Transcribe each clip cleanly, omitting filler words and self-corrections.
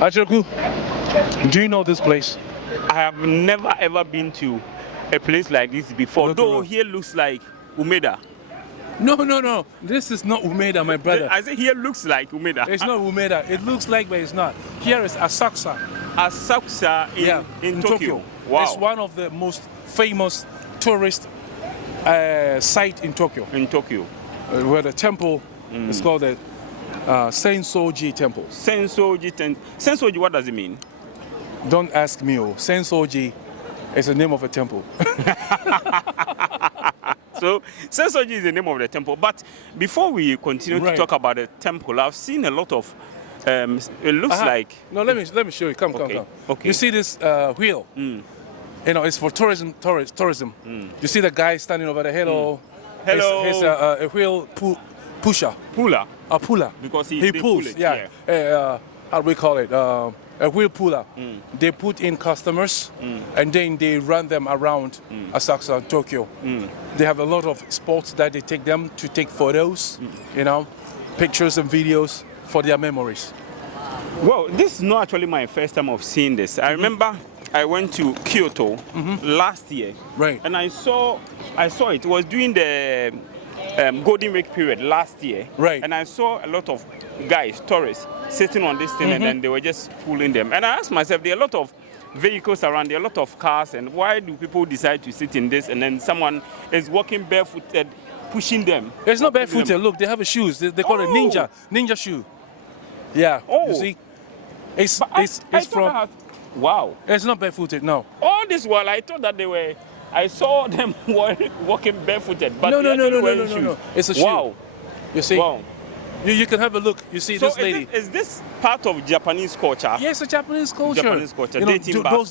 Asakusa, do you know this place? I have never ever been to a place like this before. Look Though around. here looks like Umeda. No. This is not Umeda, my brother. I say here looks like Umeda. It's not Umeda. It looks like, but it's not. Here is Asakusa. Asakusa in Tokyo. Wow. It's one of the most famous tourist site in Tokyo. In Tokyo. Where the temple is called the Sensoji Temple. Sensoji, what does it mean? Don't ask me. Sensoji is the name of a temple. So Sensoji is the name of the temple. But before we continue to talk about the temple, I've seen a lot of. It looks like. No, let me show you. Come. Okay. You see this wheel? You know, it's for tourism. You see the guy standing over there. Hello. He's a wheel pusher. Puller. A puller. Because he pulls. Pull it, yeah. How do we call it? A wheel puller. They put in customers and then they run them around Asakusa and Tokyo. They have a lot of spots that they take them to take photos, you know, pictures and videos for their memories. Well, this is not actually my first time of seeing this. I remember I went to Kyoto last year, Right. and I saw it. It was during the Golden Week period last year, Right. And I saw a lot of guys, tourists, sitting on this thing, and then they were just pulling them. And I asked myself, there are a lot of vehicles around, there are a lot of cars, and why do people decide to sit in this, and then someone is walking barefooted, pushing them? It's not barefooted. Look, they have a shoes. They call it ninja shoe. Yeah. Oh. You see, I it's thought from. Wow. It's not barefooted. No. All this while I thought that they were. I saw them walking barefooted, but No. they actually wearing shoes. It's a shoe. Wow. You see. Wow. You can have a look. You see So this lady. is this part of Japanese culture? Yes, a Japanese culture. Japanese culture, You know, dating back. those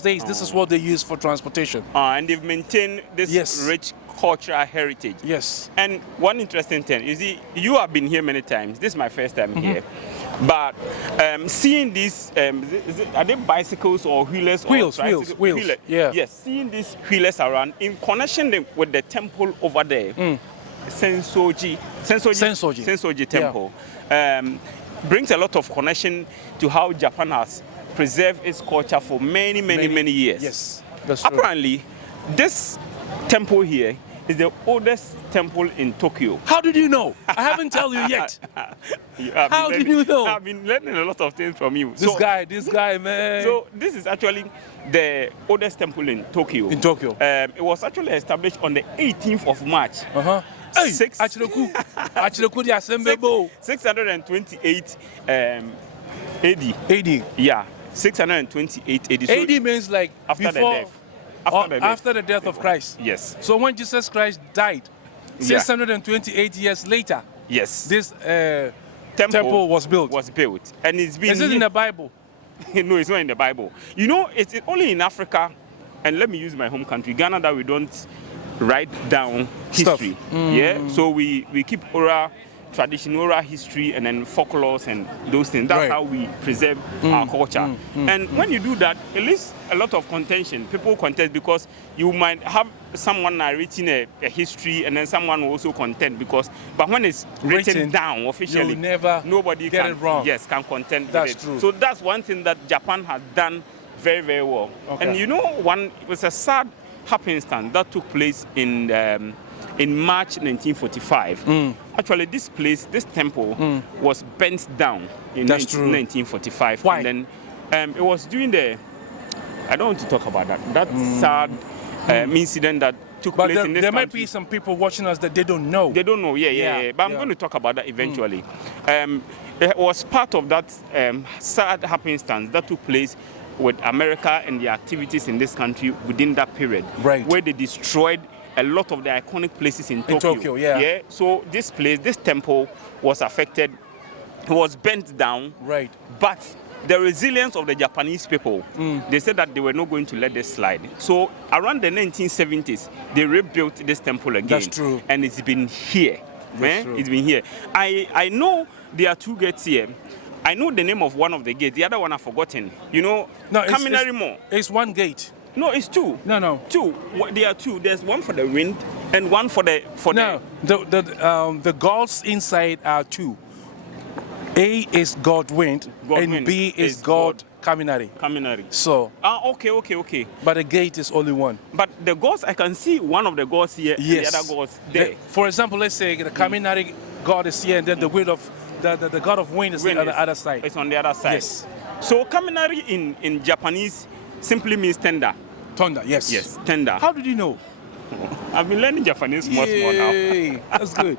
days, this is what they use for transportation. And they've maintained this Yes. rich cultural heritage. Yes. And one interesting thing is, you have been here many times. This is my first time here. But seeing these, are they bicycles or wheelers? Wheels. Wheelers. Yeah. Yes, seeing these wheelers around in connection with the temple over there, Sensoji Temple, brings a lot of connection to how Japan has preserved its culture for many years. Yes, that's true. Apparently, this temple here is the oldest temple in Tokyo. How did you know? I haven't told you yet. How did you know? I've been learning a lot of things from you. This guy, man. So this is actually the oldest temple in Tokyo. In Tokyo. It was actually established on the 18th of March. Hey, Achiroku di Asembebo. 628 AD. AD. Yeah, 628 AD. AD means like after before, the death. after the death of Christ. Yes. So when Jesus Christ died, 628 years later, Yes. this temple was built. And it's been. Is it in the Bible? No, it's not in the Bible. You know, it's only in Africa, and let me use my home country, Ghana, that we don't write down history. Yeah, so we keep oral tradition, oral history, and then folklores and those things. That's how we preserve our culture. And when you do that, it leaves a lot of contention. People contest because you might have someone narrating a history, and then someone will also contend but when it's written down officially, nobody get can it wrong. Yes, can contend with That's it. true. So that's one thing that Japan has done very well. Okay. And you know, it was a sad happenstance that took place in March 1945. Actually, this temple was burnt down in 1945. Why? And then it was during I don't want to talk about that sad incident that took place in this there might country. be some people watching us that they don't know. They don't know, yeah. But I'm going to talk about that eventually. It was part of that sad happenstance that took place with America and the activities in this country within that period, where they destroyed a lot of the iconic places in Tokyo. Yeah. So this temple was affected. It was burnt down. Right. But the resilience of the Japanese people, they said that they were not going to let this slide. So around the 1970s, they rebuilt this temple again. That's true. And it's been here. It's been here. I know there are two gates here. I know the name of one of the gates. The other one I've forgotten. You know, Kaminari. It's one gate. No, it's two. No. Two. There are two. There's one for the wind and one for the. The gulls inside are two. A is God wind, and wind B is God Kaminari. Kaminari. So, okay. but the gate is only one. But the gods, I can see one of the gods here and the other gods there. For example, let's say the Kaminari God is here, and then the wind of the God of wind is on the other side. It's on the other side. Yes. So Kaminari in Japanese simply means tender. Thunder, yes. Yes, tender. How did you know? I've been learning Japanese more now. That's good.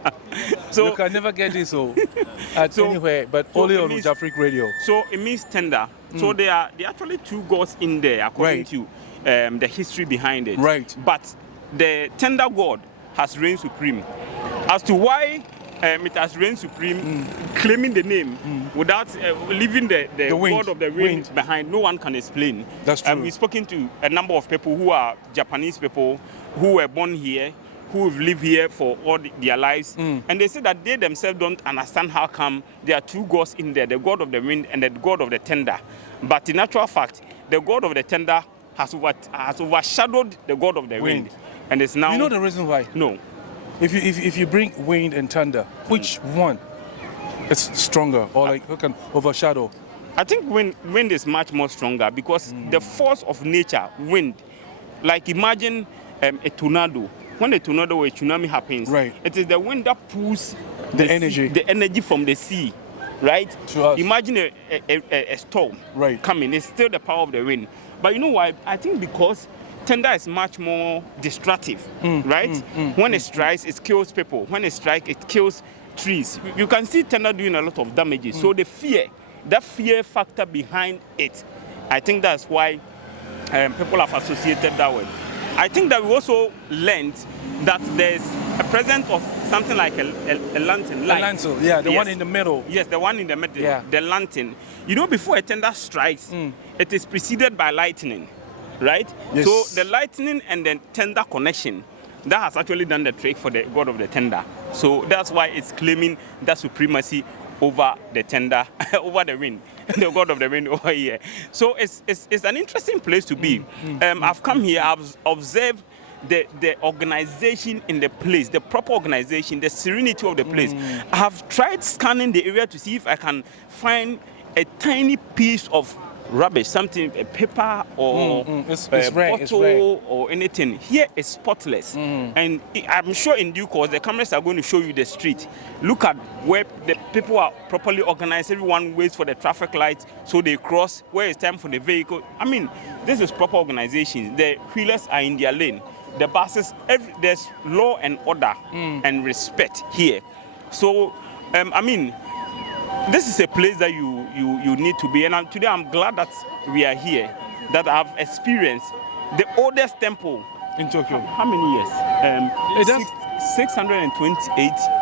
So you can never get this anywhere, but only on JafriQ Radio. So it means tender. So there are actually two gods in there according to the history behind it. Right. But the tender god has reigned supreme. As to why it has reigned supreme, claiming the name without leaving the god of the wind behind, no one can explain. That's true. We've spoken to a number of people who are Japanese people who were born here, who have lived here for all their lives, and they say that they themselves don't understand how come there are two gods in there, the god of the wind and the god of the tender. But in actual fact, the god of the tender has overshadowed the god of the wind. And it's now... You know the reason why? No. If you bring wind and thunder, which one is stronger or like who can overshadow? I think wind is much more stronger because the force of nature, wind, like imagine a tornado. When a tornado or a tsunami happens, it is the wind that pulls the energy from the sea, right? Imagine a storm coming. It's still the power of the wind. But you know why? I think because thunder is much more destructive, right? When it strikes, it kills people. When it strikes, it kills trees. You can see thunder doing a lot of damages. So the fear, that fear factor behind it, I think that's why people have associated that with. I think that we also learned that there's a presence of something like a lantern. Light. A lantern, yeah, the one in the middle. Yes, the one in the middle, the lantern. You know, before a thunder strikes, it is preceded by lightning, right? Yes. So the lightning and the thunder connection, that has actually done the trick for the god of the thunder. So that's why it's claiming that supremacy over the thunder, over the wind, the god of the wind over here. So it's an interesting place to be. I've come here, I've observed the organization in the place, the proper organization, the serenity of the place. I have tried scanning the area to see if I can find a tiny piece of rubbish, something, a paper or a bottle or anything. Here is spotless. And I'm sure in due course, the cameras are going to show you the street. Look at where the people are properly organized. Everyone waits for the traffic lights, so they cross where it's time for the vehicle. I mean, this is proper organization. The wheelers are in their lane. The buses, there's law and order and respect here. So, I mean, this is a place that you need to be. And today I'm glad that we are here, that I've experienced the oldest temple in Tokyo. How many years? It's 628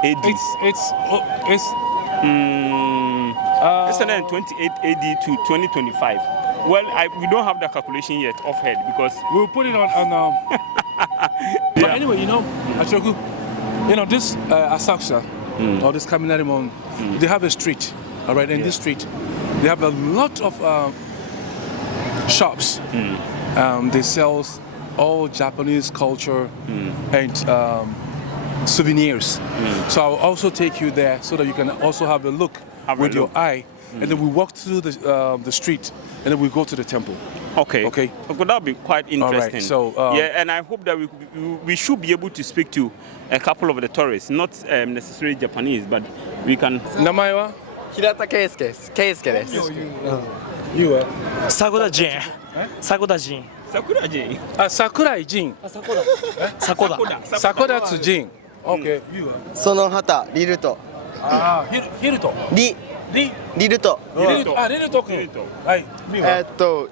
AD. It's 628 AD to 2025. Well, we don't have the calculation yet off head because we'll put it on But anyway, you know, Asakusa, you know, this Asakusa or this Kaminari Mountain, they have a street, all right. In this street, they have a lot of shops. They sell all Japanese culture and souvenirs. So I'll also take you there so that you can also have a look with your eye, and then we walk through the street, and then we go to the temple. Okay. Okay, that'll be quite interesting. All right. So yeah, and I hope that we should be able to speak to a couple of the tourists, not necessarily Japanese, but we can. Namae? Hirata Keisuke desu. You are? Sakura Jin. Sakura Jin. Sakura Jin. Sakurai Jin. Sakura to Jin. Okay. You are? Sonohata Riruto. Hiruto. Riruto. リルト君。はい。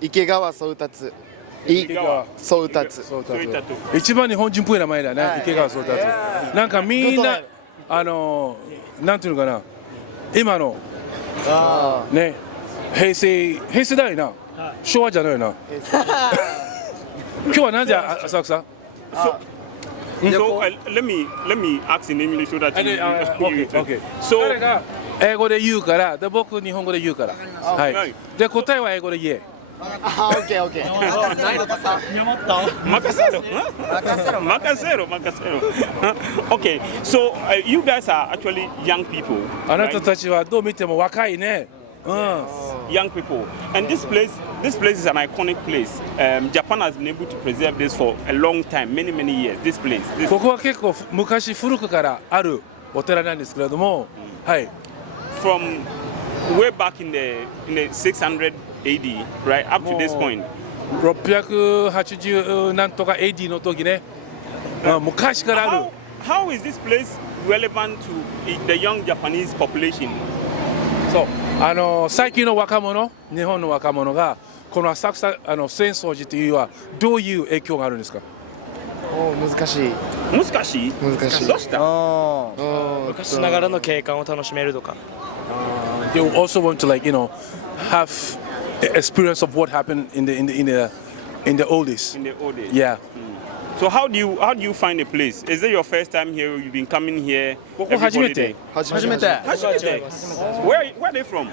池川宗達。宗達。一番日本人っぽい名前だね。池川宗達。なんかみんななんていうのかな。今のね平成だよな。昭和じゃないよな。今日は何時浅草？So let me ask in English so that you okay. So 彼が英語で言うから、で僕日本語で言うから。はい。で答えは英語で言え。Okay, okay. Makasero. Huh? Makasero. Okay, so you guys are actually young people. あなたたちはどう見ても若いね。Young people. And this place is an iconic place. Japan has been able to preserve this for a long time, many years. This place. ここは結構昔古くからあるお寺なんですけれども、はい。 From way back in the 600 AD, right, up to this point. 680なんとか AD の時ね。昔からある。How is this place relevant to the young Japanese population? そう。最近の若者、日本の若者がこの浅草浅草寺というのはどういう影響があるんですか？難しい。難しい？どうした？昔ながらの景観を楽しめるとか。They also want to have experience of what happened in the old days. In the old days. Yeah. So how do you find a place? Is it your first time here? You've been coming here ここ初めて。初めて。 Where are they from?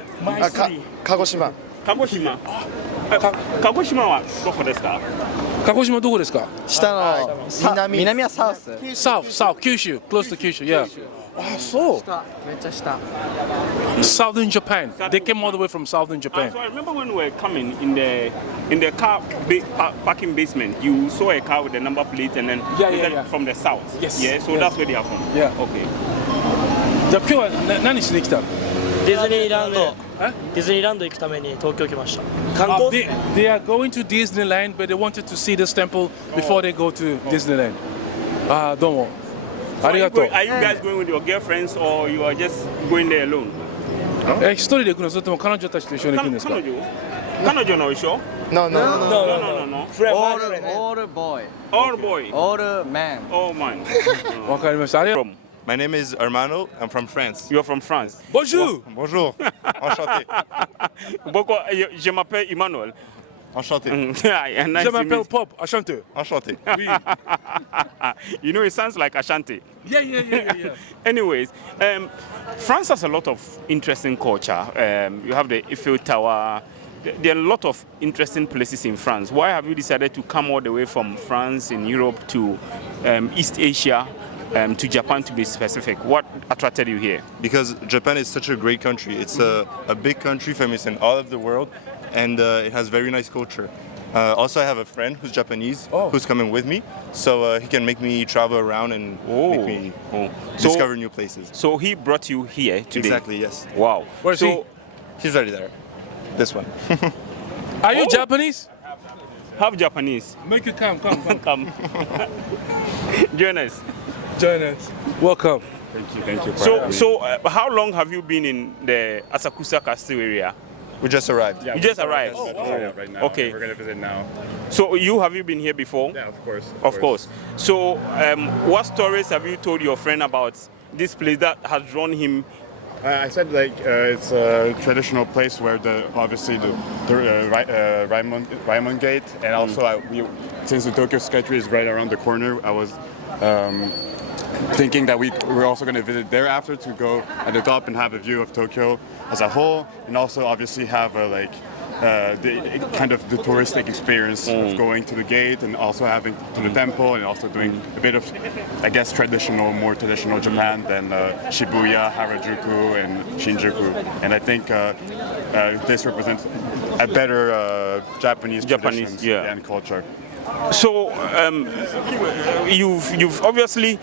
鹿児島。鹿児島。鹿児島はどこですか？鹿児島どこですか？下の南はサウス。 South, 九州 close to 九州 yeah. あ、そう。めっちゃ下。 Southern Japan. They came all the way from Southern Japan. So I remember when we were coming in the car parking basement, you saw a car with the number plate and then Yeah. from the south. Yes. Yeah. So Yes. that's where they are from. Yeah. Okay. じゃあ今日は何しに来た？ディズニーランド行くために東京来ました。観光 They are going to Disneyland, but they wanted to see this temple before they go to Disneyland. あ、どうも。ありがとう。Are you guys going with your girlfriends or you are just going there alone? 一人で行くのそれとも彼女たちと一緒に行くんですか？彼女の一緒 No. No. All boy. All boy. All man. All man. わかりました。ありがとう。 My name is Armando. I'm from France. You're from France. Bonjour. Bonjour. Enchanté. Je m'appelle Emmanuel. Enchanté. Nice Je to m'appelle meet Pop. Enchanté. Enchanté. Oui. you know, it sounds like Ashanti. Yeah. Anyways, France has a lot of interesting culture. You have the Eiffel Tower. There are a lot of interesting places in France. Why have you decided to come all the way from France in Europe to East Asia, to Japan to be specific? What attracted you here? Because Japan is such a great country. It's a big country famous in all of the world, and it has very nice culture. Also, I have a friend who's Japanese who's coming with me, so he can make me travel around and make me discover new places. So he brought you here today? Exactly, yes. Wow. Where's he? He's already there. This one. Are you Japanese? Half Japanese. Make it come. Come. Join us. Join us. Welcome. Thank you. So how long have you been in the Asakusa Castle area? We just arrived. You just arrived. Right now. Okay. We're gonna visit now. So have you been here before? Yeah, of course. Of course. So what stories have you told your friend about this place that has drawn him? I said it's a traditional place where obviously the Raimon Gate, and also since the Tokyo Skytree is right around the corner, I was thinking that we're also going to visit there after to go at the top and have a view of Tokyo as a whole, and also obviously have the touristic experience of going to the gate and also having to the temple and also doing a bit of, I guess, more traditional Japan than Shibuya, Harajuku, and Shinjuku. And I think this represents a better Japanese traditions and culture. So you've obviously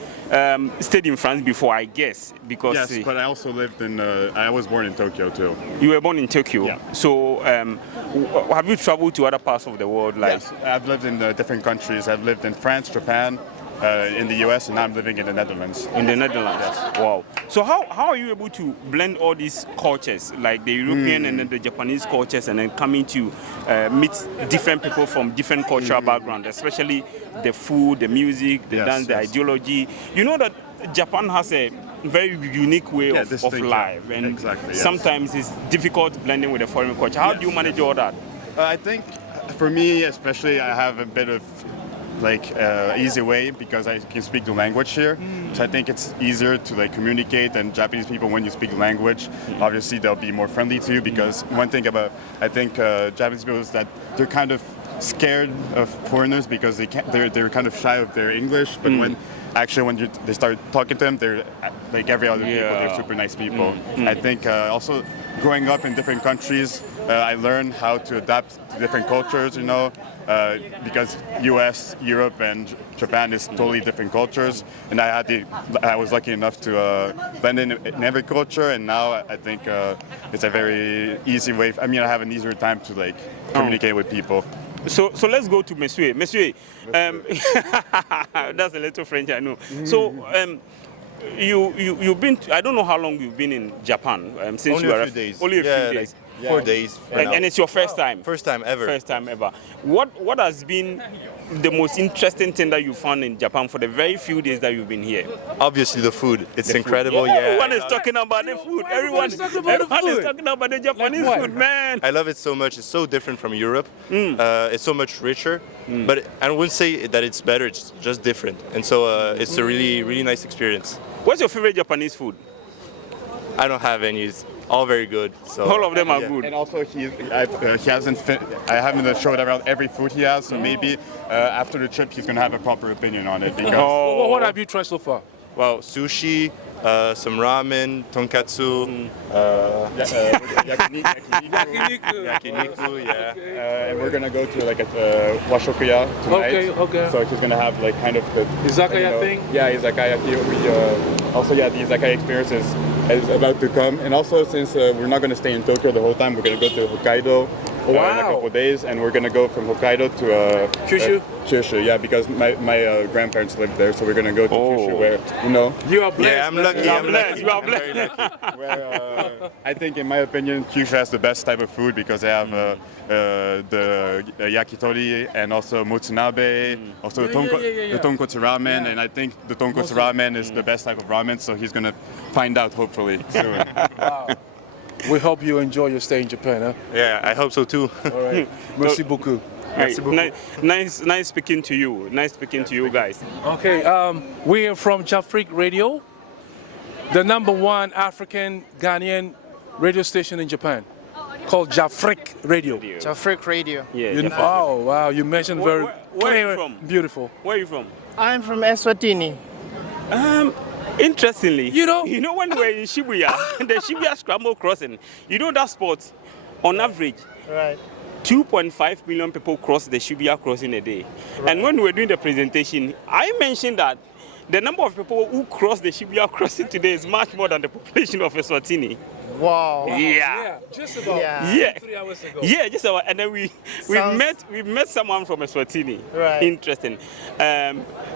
stayed in France before, I guess, because yes, but I also lived in. I was born in Tokyo too. You were born in Tokyo. Yeah. So have you traveled to other parts of the world? Yes, I've lived in different countries. I've lived in France, Japan, in the US, and now I'm living in the Netherlands. In the Netherlands. Yes. Wow. So how are you able to blend all these cultures, like the European and then the Japanese cultures, and then coming to meet different people from different cultural backgrounds, especially the food, the music, the dance, the ideology? You know that Japan has a very unique way of life, and sometimes it's difficult blending with the foreign culture. How do you manage all that? I think for me, especially, I have a bit of like easy way because I can speak the language here. So I think it's easier to like communicate. And Japanese people, when you speak the language, obviously they'll be more friendly to you. Because one thing about I think Japanese people is that they're kind of scared of foreigners because they're kind of shy of their English. But when they start talking to them, they're like every other people. They're super nice people. I think also growing up in different countries, I learned how to adapt to different cultures. You know, because U.S., Europe, and Japan is totally different cultures, and I was lucky enough to blend in every culture. And now I think it's a very easy way. I mean, I have an easier time to like communicate with people. So let's go to Monsieur. Monsieur, that's a little French I know. So you've been. I don't know how long you've been in Japan. Since Only you a are few days. Only a few days. Like 4 days. And it's your first time. First time ever. First time ever. What has been the most interesting thing that you found in Japan for the very few days that you've been here? Obviously the food. It's The incredible. food. Yeah. Everyone is talking about the food. Everyone is talking about the Japanese food, man. I love it so much. It's so different from Europe. It's so much richer. But I wouldn't say that it's better. It's just different. And so it's a really, really nice experience. What's your favorite Japanese food? I don't have any. It's all very good. So all of them are good. And also I haven't showed around every food he has, so maybe after the trip he's gonna have a proper opinion on it. Because What have you tried so far? Well, sushi, some ramen, tonkatsu, yakiniku, yeah. and we're gonna go to like a washokuya tonight. Okay. So he's gonna have like kind of the Izakaya thing? Yeah, izakaya. Also, the izakaya experience is about to come. And also, since we're not gonna stay in Tokyo the whole time, we're gonna go to Hokkaido. In a couple of days, and we're gonna go from Hokkaido to Kyushu? Kyushu, yeah, because my grandparents live there, so we're gonna go to Kyushu, where You are blessed. Yeah, I'm lucky. You are I'm blessed. lucky. You are I'm very blessed. lucky. where I think, in my opinion, Kyushu has the best type of food because they have the yakitori and also motsunabe, also the tonkotsu ramen, and I think the tonkotsu ramen is the best type of ramen, so he's gonna find out hopefully soon. We hope you enjoy your stay in Japan. Huh? Yeah, I hope so too. All right. Merci beaucoup. Nice speaking to you. Nice speaking to you guys. Okay, we are from JafriQ Radio, the #1 African Ghanaian radio station in Japan, called JafriQ Radio. JafriQ Radio. Yeah. Oh wow, you mentioned very Where are you from? beautiful. Where are you from? I'm from Eswatini. Interestingly, You know when we were in Shibuya, the Shibuya Scramble Crossing, you know that spot, on average, Right. 2.5 million people cross the Shibuya crossing a day. And when we were doing the presentation, I mentioned that the number of people who cross the Shibuya crossing today is much more than the population of Eswatini. Wow. Yeah. just about Yeah. 3 hours ago. Yeah, just about, and then we Sounds- met someone from Eswatini. Right. Interesting.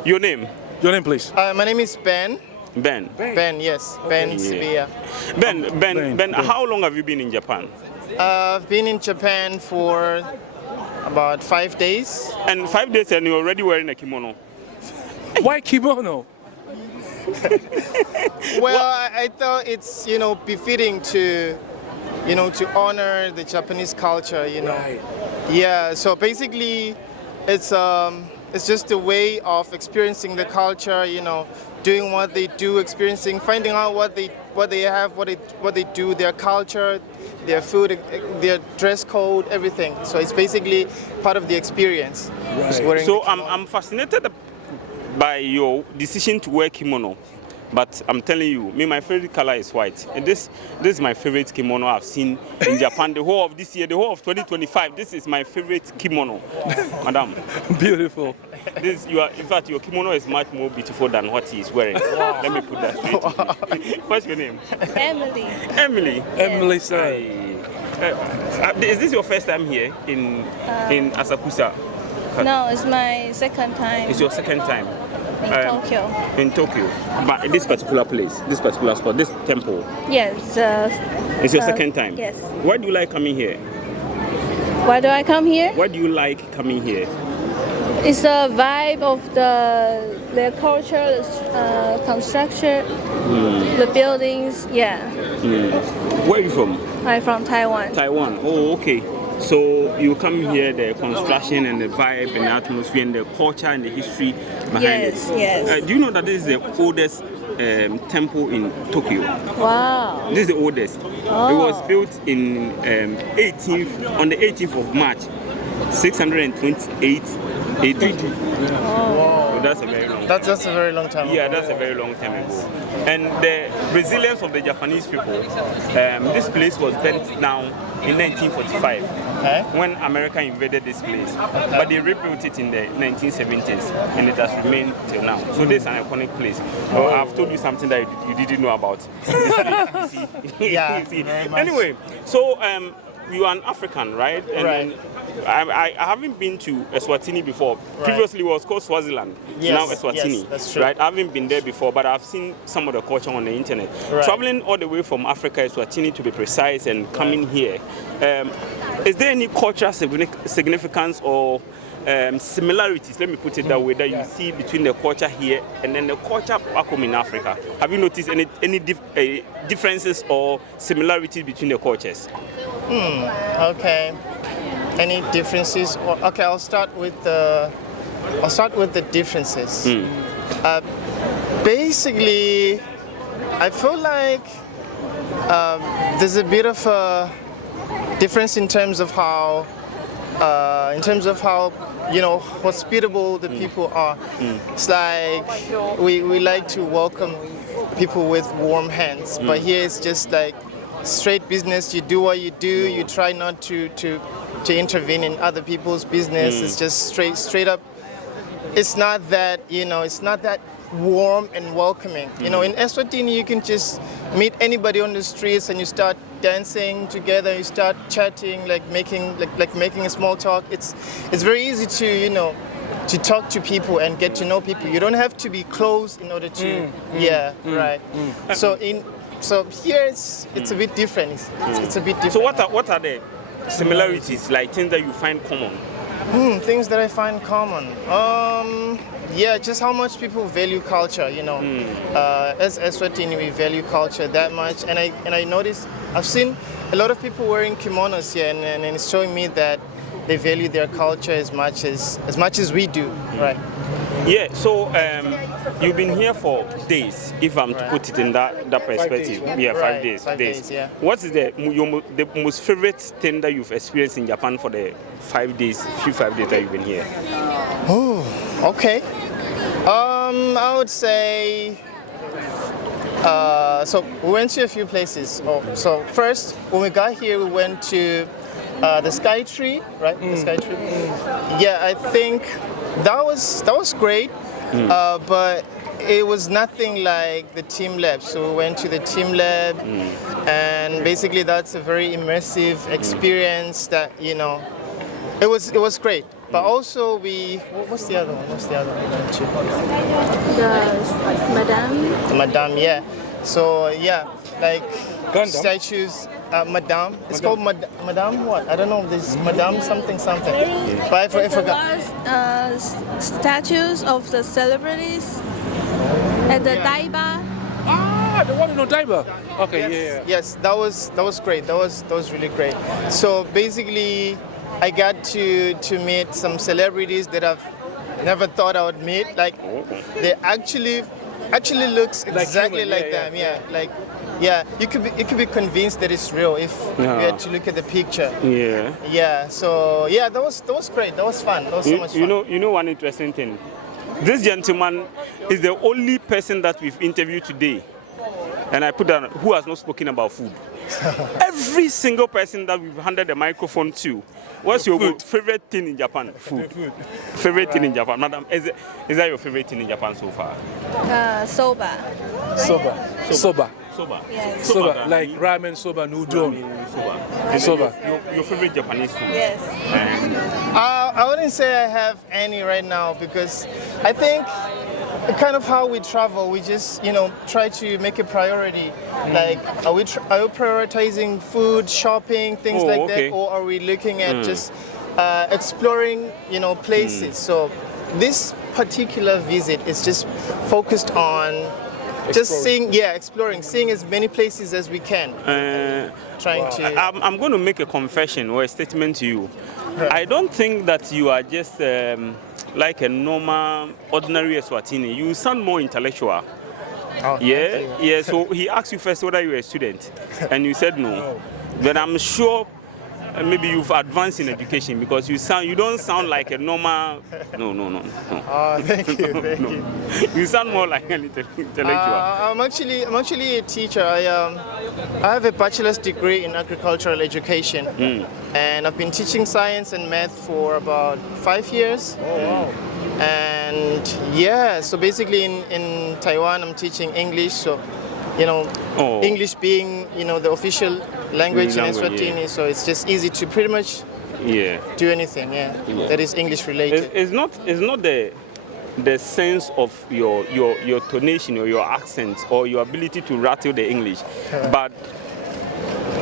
Your name? Your name, please. My name is Ben. Ben. Ben, yes. Ben Sibia. Ben, how long have you been in Japan? I've been in Japan for about 5 days. And 5 days and you're already wearing a kimono. Why kimono? Well, I thought it's, befitting to, to honor the Japanese culture, Right. Yeah, so basically it's just a way of experiencing the culture, doing what they do, finding out what they have, what they do, their culture, their food, their dress code, everything. So it's basically part of the experience. Just wearing So the kimono. I'm fascinated by your decision to wear kimono. But I'm telling you, my favorite color is white. And this is my favorite kimono I've seen in Japan the whole of this year, the whole of 2025. This is my favorite kimono, madam. Beautiful. In fact, your kimono is much more beautiful than what he is wearing. Let me put that straight to you. What's your name? Emily. Emily. Emily, sir. Is this your first time here in Asakusa? No, it's my second time It's your second time in Tokyo. in Tokyo. But in this particular place, this particular spot, this temple, Yes. it's your second time? Yes. Why do you like coming here? Why do I come here? Why do you like coming here? It's the vibe of the culture, construction, the buildings. Yeah. Where are you from? I'm from Taiwan. Taiwan. Oh, okay. So you come here, the construction and the vibe and the atmosphere and the culture and the history behind Yes, it. yes. Do you know that this is the oldest temple in Tokyo? Wow. This is the oldest. Oh. It was built in on the 18th of March, 628 AD. So that's a very long. That's a very long time. Yeah, ago. that's a very long time ago. And the resilience of the Japanese people, this place was burnt down in 1945 when America invaded this place. But they rebuilt it in the 1970s and it has remained till now. So this is an iconic place. Oh, I've told you something that you didn't know about this place. You see? Yeah, You see? very much. Anyway, so you are an African, right? And Right. then I haven't been to Eswatini before. Previously it was called Swaziland. Yes, Now Eswatini. yes, that's true. Right? I haven't been there before, but I've seen some of the culture on the internet. Right. Traveling all the way from Africa, Eswatini to be precise, and coming here, is there any cultural significance or similarities, let me put it that way, that you see between the culture here and then the culture back home in Africa? Have you noticed any differences or similarities between the cultures? Okay. Any differences? Okay, I'll start with the differences. Basically, I feel like there's a bit of a difference in terms of how hospitable the people are. It's like we like to welcome people with warm hands, but here it's just like straight business. You do what you do. You try not to intervene in other people's business. It's just straight up. It's not that it's not that warm and welcoming. In Eswatini you can just meet anybody on the streets and you start dancing together. You start chatting, making a small talk. It's very easy to talk to people and get to know people. You don't have to be close in order to. Right. So here it's a bit different. It's a bit different. So what are the similarities, like things that you find common? Things that I find common. Just how much people value culture. As Eswatini, we value culture that much, and I noticed I've seen a lot of people wearing kimonos here, and it's showing me that they value their culture as much as we do, right? Yeah. So you've been here for days, if I'm to put it in that perspective. 5 days, yeah, 5 Right, days. 5 days, yeah. What is the most favorite thing that you've experienced in Japan for the 5 days that you've been here? Okay. I would say. So we went to a few places. So first, when we got here, we went to the Sky Tree, right? The Sky Tree. Yeah, I think that was great, but it was nothing like the team lab. So we went to the team lab, and basically that's a very immersive experience. That it was great. But also what's the other one? we went to? The Madame. Madame, yeah. So yeah, like Gundam? statues. Madame. It's called Madame what? I don't know. This Madame something. But I There's a forgot. lot statues of the celebrities at the Daiba. The one in Odaiba. Okay, yeah. Yes, that was great. That was really great. So basically, I got to meet some celebrities that I've never thought I would meet. Like they actually looks exactly human, like yeah, them. yeah. Yeah, you could be convinced that it's real if you had to look at the picture. Yeah. Yeah. So yeah, that was great. That was fun. That was so much fun. You know one interesting thing. This gentleman is the only person that we've interviewed today, and I put down, who has not spoken about food. Every single person that we've handed the microphone to, what's your favorite thing in Japan? Food. Favorite thing in Japan, madam. Is that your favorite thing in Japan so far? Soba. Soba. Soba. Yes. Soba, like ramen, soba, noodle. Soba. And Soba. Your favorite Japanese food? Yes. I wouldn't say I have any right now because I think kind of how we travel, we just try to make a priority. Like, are we prioritizing food, shopping, things like that, or are we looking at just exploring places? So this particular visit is just focused on just exploring, seeing as many places as we can. Trying to. I'm going to make a confession or a statement to you. I don't think that you are just like a normal, ordinary Eswatini. You sound more intellectual. Oh, Yeah. So he asked you first whether you were a student, and you said no. But I'm sure maybe you've advanced in education because you don't sound like a normal. No. Oh, thank you. You sound more like an intellectual. I'm actually a teacher. I have a bachelor's degree in agricultural education, and I've been teaching science and math for about 5 years. Oh wow. And so basically in Taiwan, I'm teaching English. So, English being the official language in Eswatini, so it's just easy to pretty much do anything. That is English related. It's not the sense of your tonation or your accent or your ability to rattle the English, but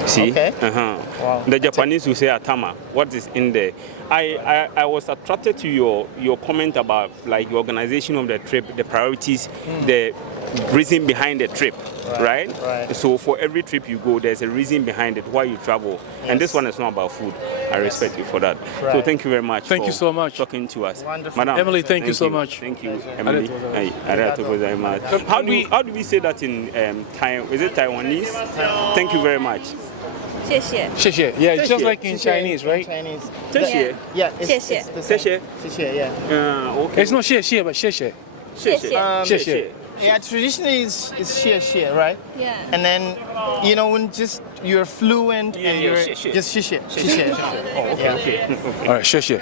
see, Wow. the Japanese will say atama. What is in there? I was attracted to your comment about like the organization of the trip, the priorities, the reason behind the trip, right? So for every trip you go, there's a reason behind it, why you travel. And this one is not about food. I respect you for that. So thank you very much. Thank you so much talking to us. Wonderful. Madam, Emily, thank you so much. Thank you, Emily. How do we say that in is it Taiwanese? Thank you very much. 谢谢。 Sheshe. Yeah, it's just like in Chinese, right? Chinese. 谢谢。 Yeah. It's the same. 谢谢。 Okay. It's not sheshe, but sheshe. 谢谢。 Sheshe. Yeah, traditionally it's xie, right? Yeah. And then, when just you're fluent and you're just xie. Okay. All right, sheshe.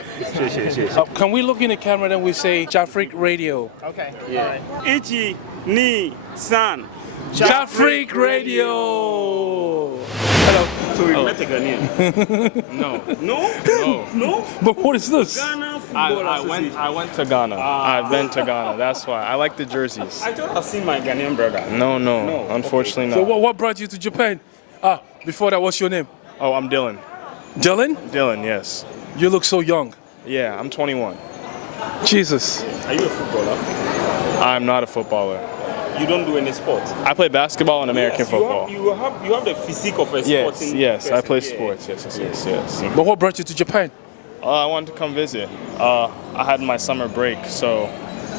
Can we look in the camera then we say JafriQ Radio? Okay. Yeah. Ichi, ni, san. JafriQ Radio. Hello. So we met a Ghanaian. No. But what is this? Ghana Football Association. I went to Ghana. I've been to Ghana. That's why. I like the jerseys. I thought I've seen my Ghanaian brother. No. Unfortunately So not. what brought you to Japan? Before that, what's your name? Oh, I'm Dylan. Dylan? Dylan, yes. You look so young. Yeah, I'm 21. Jesus. Are you a footballer? I'm not a footballer. You don't do any sport? I play basketball and American football. You have the physique of a sporting Yes. person. I play sports. Yes. But what brought you to Japan? I wanted to come visit. I had my summer break, so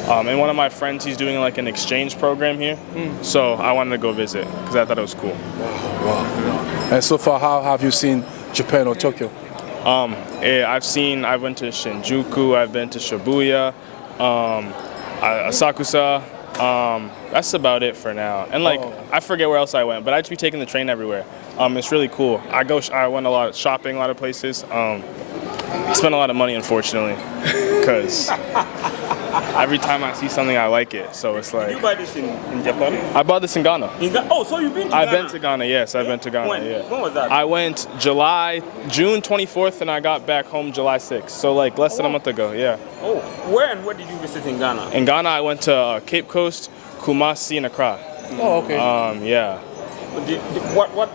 and one of my friends, he's doing like an exchange program here, so I wanted to go visit because I thought it was cool. Wow. And so far, how have you seen Japan or Tokyo? I went to Shinjuku, I've been to Shibuya, Asakusa. That's about it for now. And I forget where else I went, but I just be taking the train everywhere. It's really cool. I went a lot of shopping, a lot of places. I spent a lot of money, unfortunately, because every time I see something, I like it. So it's like. Did you buy this in Japan? I bought this in Ghana. So you've been to Ghana? I've been to Ghana, yes. I've been to Ghana, When? yeah. When was that? I went June 24th, and I got back home July 6th. So like less than a month ago, yeah. Oh, where did you visit in Ghana? In Ghana, I went to Cape Coast, Kumasi, and Accra. Oh, okay. Yeah. What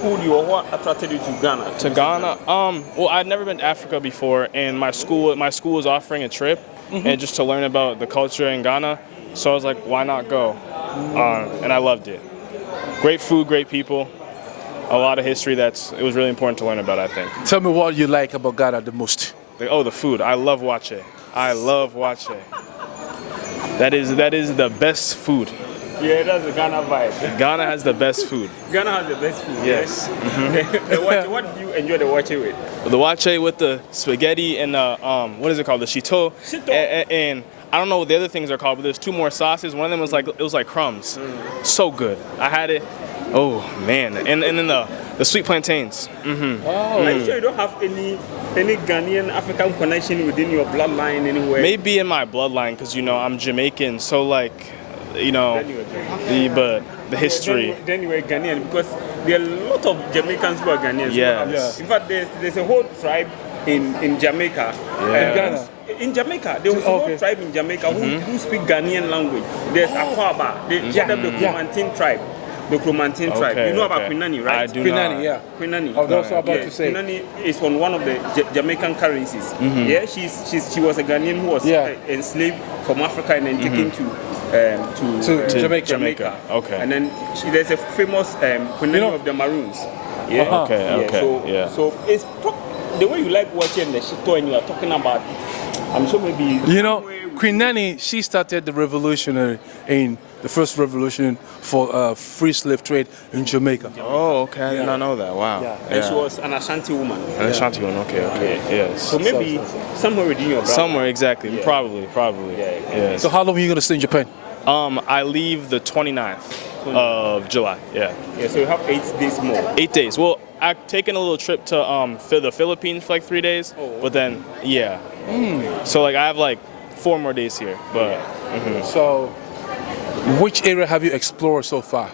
pulled you or what attracted you to Ghana? To Ghana? Well, I'd never been to Africa before, and my school was offering a trip, and just to learn about the culture in Ghana. So I was like, why not go? And I loved it. Great food, great people, a lot of history. It was really important to learn about, I think. Tell me what you like about Ghana the most. The food. I love wache. That is the best food. Yeah, that's the Ghana vibe. Ghana has the best food. Ghana has the best food. Yes. What do you enjoy the wache with? The wache with the spaghetti and the what is it called? The shito. And I don't know what the other things are called, but there's two more sauces. One of them was like crumbs. So good. I had it. Oh man. And then the sweet plantains. Are you sure you don't have any Ghanaian African connection within your bloodline anywhere? Maybe in my bloodline, because I'm Jamaican, so but the history. Then you were Ghanaian, because there are a lot of Jamaicans who are Ghanaians. Yes. In fact, there's a whole tribe in Jamaica. Yeah. In Jamaica, there was a whole tribe in Jamaica who speak Ghanaian language. There's Akwaba, the Kumantin tribe. The Kumantin tribe. You know about Quinani, right? I do Quinani, not. yeah. Quinani. I was also about to say. Quinani is on one of the Jamaican currencies. Yeah, she was a Ghanaian who was enslaved from Africa and then taken to to Jamaica. Okay. And then there's a famous Queen of the Maroons. Yeah. Okay. So it's the way you like watching the show and you are talking about it. I'm sure maybe Queen Nanny, she started the first revolution for free slave trade in Jamaica. Oh, okay. I did not know that. Wow. Yeah. And she was an Ashanti woman. An Ashanti woman. Okay. Yes. So maybe somewhere within your brother. Somewhere exactly. Yeah. Probably. Yeah. So how long are you going to stay in Japan? I leave the 29th of July. Yeah. So you have 8 days more. 8 days. Well, I've taken a little trip to the Philippines for like 3 days, but then so like I have like 4 more days here. But So, which area have you explored so far?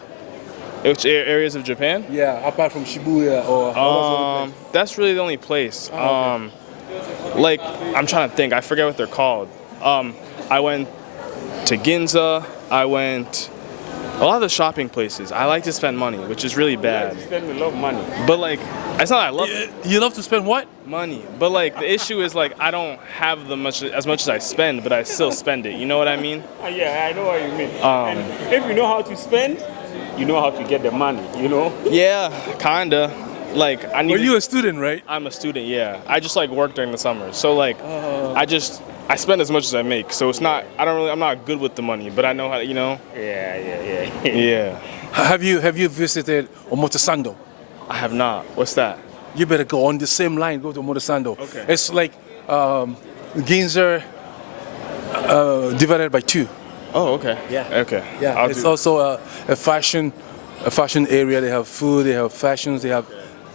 which areas of Japan? Yeah, apart from Shibuya or That's really the only place. Like I'm trying to think. I forget what they're called. I went to Ginza. I went a lot of the shopping places. I like to spend money, which is really bad. You spend a lot of money. But like, it's not that I love You love to spend what? money. But like, the issue is like I don't have as much as I spend, but I still spend it. You know what I mean? Yeah, I know what you mean. And if you know how to spend, you know how to get the money. Yeah, kinda. Like I need. Are you a student, right? I'm a student. Yeah, I just like work during the summer. So like, I spend as much as I make. So it's not. I'm not good with the money, but I know how. Yeah. Have you visited Omotesando? I have not. What's that? You better go on the same line. Go to Omotesando. Okay. It's like Ginza divided by 2. Oh, okay. Yeah. Okay. Yeah. It's also a fashion area. They have food. They have fashions. They have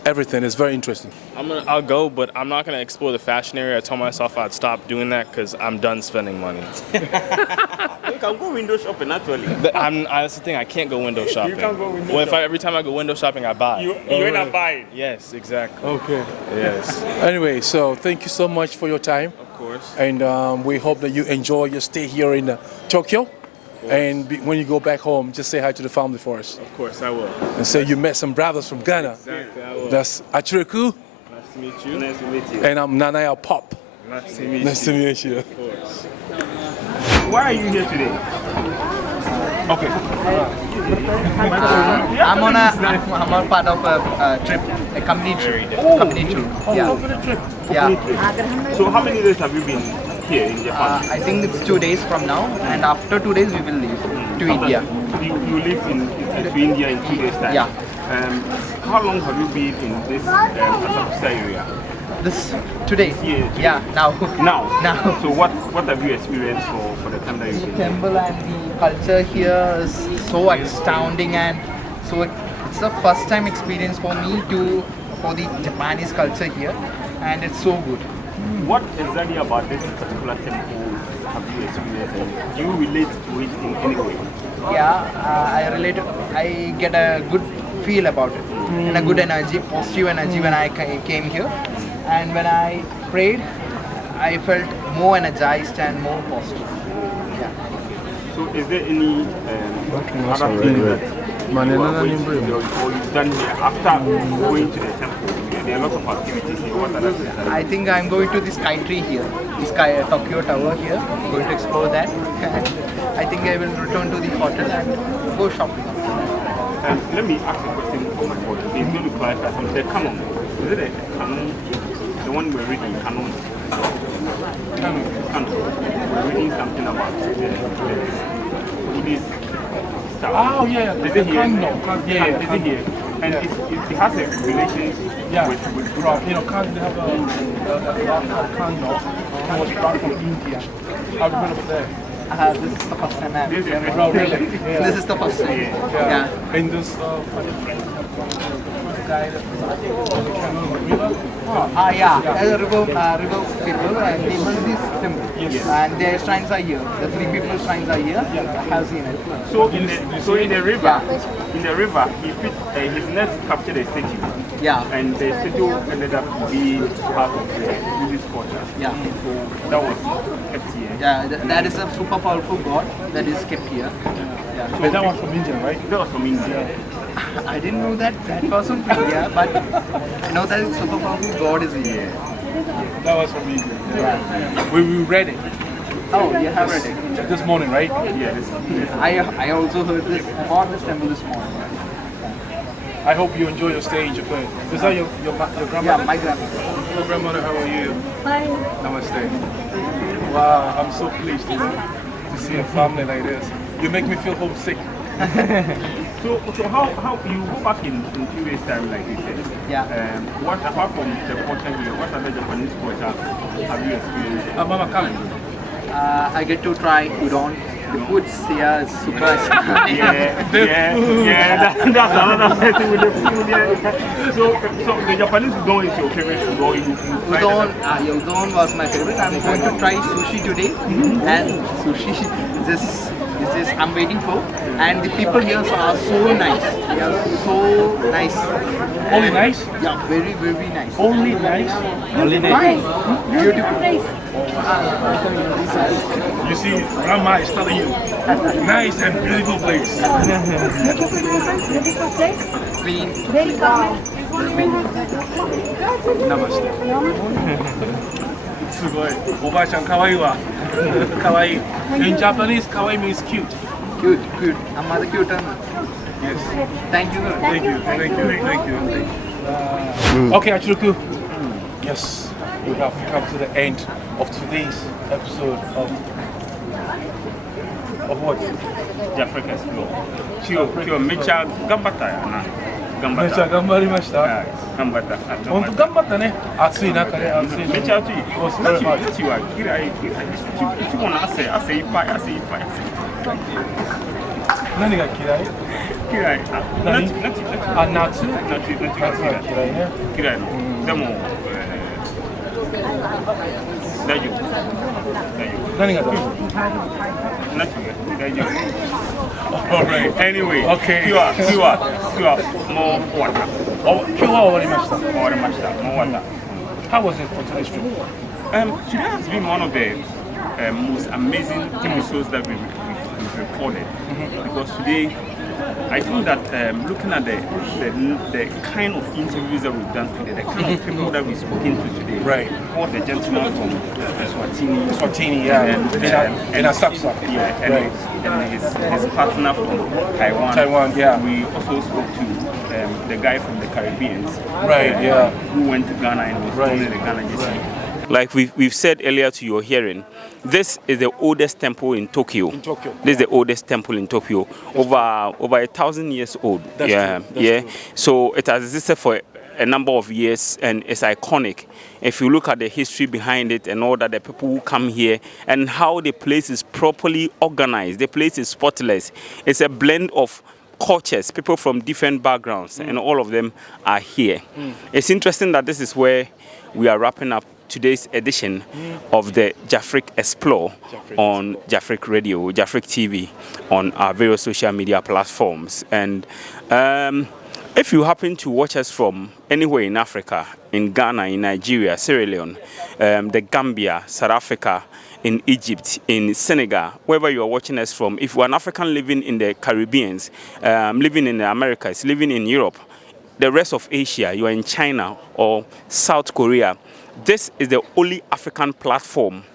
everything. It's very interesting. I'll go, but I'm not gonna explore the fashion area. I told myself I'd stop doing that because I'm done spending money. You can go window shopping actually. That's the thing. I can't go window shopping. You can't go window shopping. Every time I go window shopping, I buy. You end up buying. Yes, exactly. Okay. Yes. Anyway, so thank you so much for your time. Of course. And we hope that you enjoy your stay here in Tokyo. And when you go back home, just say hi to the family for us. Of course, I will. And say you met some brothers from Ghana. Exactly, I will. That's JafriQ. Nice to meet you. Nice to meet you. And I'm Nanaya Pop. Nice to meet you. Nice to meet you. Of course. Why are you here today? Okay. I'm on part of a trip, a company trip. Yeah. So how many days have you been here in Japan? I think it's 2 days from now, and after 2 days we will leave to India. You live to India in 2 days time? Yeah. How long have you been in this Asakusa area? Today? Yeah, now. Now. So what have you experienced for the time that you've The been here? temple and the culture here is so astounding, and so it's the first time experience for me for the Japanese culture here, and it's so good. What exactly about this particular temple have you experienced, and do you relate to it in any way? Yeah, I get a good feel about it, and a good energy, positive energy when I came here, and when I prayed, I felt more energized and more positive. Yeah. So is there any other thing that you are going to do or you've done here after going to the temple? There are a lot of activities here. What other things? I think I'm going to the Sky Tree here, the Tokyo Tower here. I'm going to explore that. I think I will return to the hotel and go shopping. Let me ask a question for my boy. He's going to clarify something. The canon, is it a canon? The one we're reading, canon? Canon. We're reading something about the Buddhist stuff. Oh, yeah. Is it here? Yeah. Is it here? And it has a relation with Buddha. They have a candle that was brought from India. I've been up there. This is the first time I'm This is here. the really? Yeah. This is the first time. Yeah. And this guy that was on the canal river. Yeah. River people and they built this temple. Yes. And their shrines are here. The 3 people's shrines are here. I have seen it. So in the river, he put his net captured a statue. Yeah. And the statue ended up being part of the Buddhist culture. Yeah. So that was kept here. Yeah, that is a super powerful god that is kept here. Yeah. But that was from India, right? That was from India. I didn't know that person from India, but I know that super powerful god is here. That was from India. Yeah. We read it. Oh, you have read it. This morning, right? Yeah. I also heard this about this temple this morning. I hope you enjoy your stay in Japan. Is that your grandmother? Yeah, my grandmother. Hello, grandmother. How are you? Fine. Namaste. Wow, I'm so pleased to see a family like this. You make me feel homesick. So how you go back in 2 days time like you said? Yeah. What apart from the culture here, what other Japanese culture have you experienced? Mama, come. I get to try udon. The food here is super. Yeah. That's another thing with the food. Yeah. So the Japanese udon is your favorite udon. Udon was my favorite. I'm going to try sushi today, and sushi this is I'm waiting for. And the people here are so nice. They are so nice. Only nice? Yeah, very very nice. Only nice? Only nice. Beautiful. You see, grandma is telling you, nice and beautiful place. Clean. Namaste. すごい。おばあちゃん可愛いわ。可愛い。In Japanese, 可愛い means cute. Cute. I'm mother cute. Yes. Thank you. Thank you. Okay, Achiruku. Yes, we have come to the end of today's episode of what? JafriQ Explore. 今日めっちゃ頑張ったよな。めっちゃ頑張りました。頑張った。本当頑張ったね。暑い中で暑い。めっちゃ暑い。ナチは嫌い。いつもの汗いっぱい。何が嫌い？嫌い。何？夏が嫌いね。嫌いの。でも大丈夫。何が大丈夫？夏が大丈夫。Alright. Anyway, okay. 今日はもう終わった。今日は終わりました。終わりました。もう終わった。How was it for today's trip? Today has been one of the most amazing episodes that we've recorded because today I think that looking at the kind of interviews that we've done today, the kind of people that we've spoken to today, right? All the gentlemen from Swatini, yeah, and Asakusa, yeah, and his partner from Taiwan. Taiwan, yeah. We also spoke to the guy from the Caribbean, right? Yeah, who went to Ghana and was running the Ghana JC. Like we've said earlier to your hearing, this is the oldest temple in Tokyo. This is the oldest temple in Tokyo, over 1,000 years old. That's true. So it has existed for a number of years and it's iconic. If you look at the history behind it and all that, the people who come here and how the place is properly organized, the place is spotless. It's a blend of cultures, people from different backgrounds, and all of them are here. It's interesting that this is where we are wrapping up today's edition of the JafriQ Explore on JafriQ Radio, JafriQ TV, on our various social media platforms. And if you happen to watch us from anywhere in Africa, in Ghana, in Nigeria, Sierra Leone, the Gambia, South Africa, in Egypt, in Senegal, wherever you are watching us from, if you're an African living in the Caribbean, living in the Americas, living in Europe, the rest of Asia, you are in China or South Korea, this is the only African platform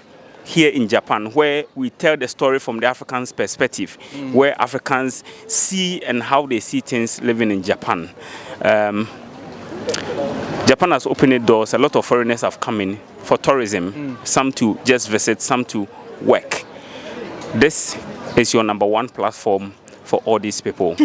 here in Japan where we tell the story from the African's perspective, where Africans see and how they see things living in Japan. Japan has opened doors. A lot of foreigners have come in for tourism, some to just visit, some to work. This is your #1 platform for all these people.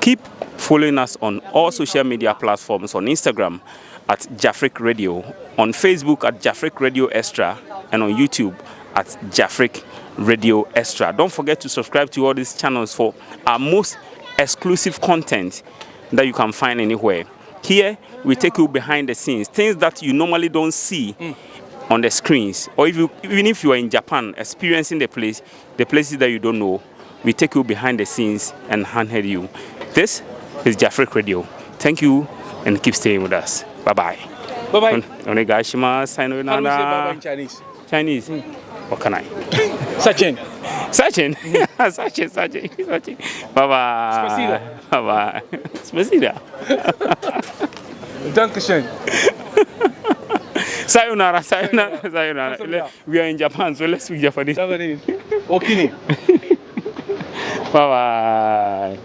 Keep following us on all social media platforms, on Instagram at JafriQ Radio, on Facebook at JafriQ Radio Extra, and on YouTube at JafriQ Radio Extra. Don't forget to subscribe to all these channels for our most exclusive content that you can find anywhere. Here, we take you behind the scenes, things that you normally don't see on the screens. Or even if you are in Japan, experiencing the places that you don't know, we take you behind the scenes and handheld you. This is JafriQ Radio. Thank you and keep staying with us. Bye-bye. Bye-bye. Onegaishimasu. How do you say bye-bye in Chinese? Chinese? What can I? Sachin. Sachin? Sachin. Bye-bye. Spasiba. Bye-bye. Spasiba. Dankeschön. Sayonara, sayonara, sayonara. We are in Japan, so let's speak Japanese. Japanese. Okini. Bye bye.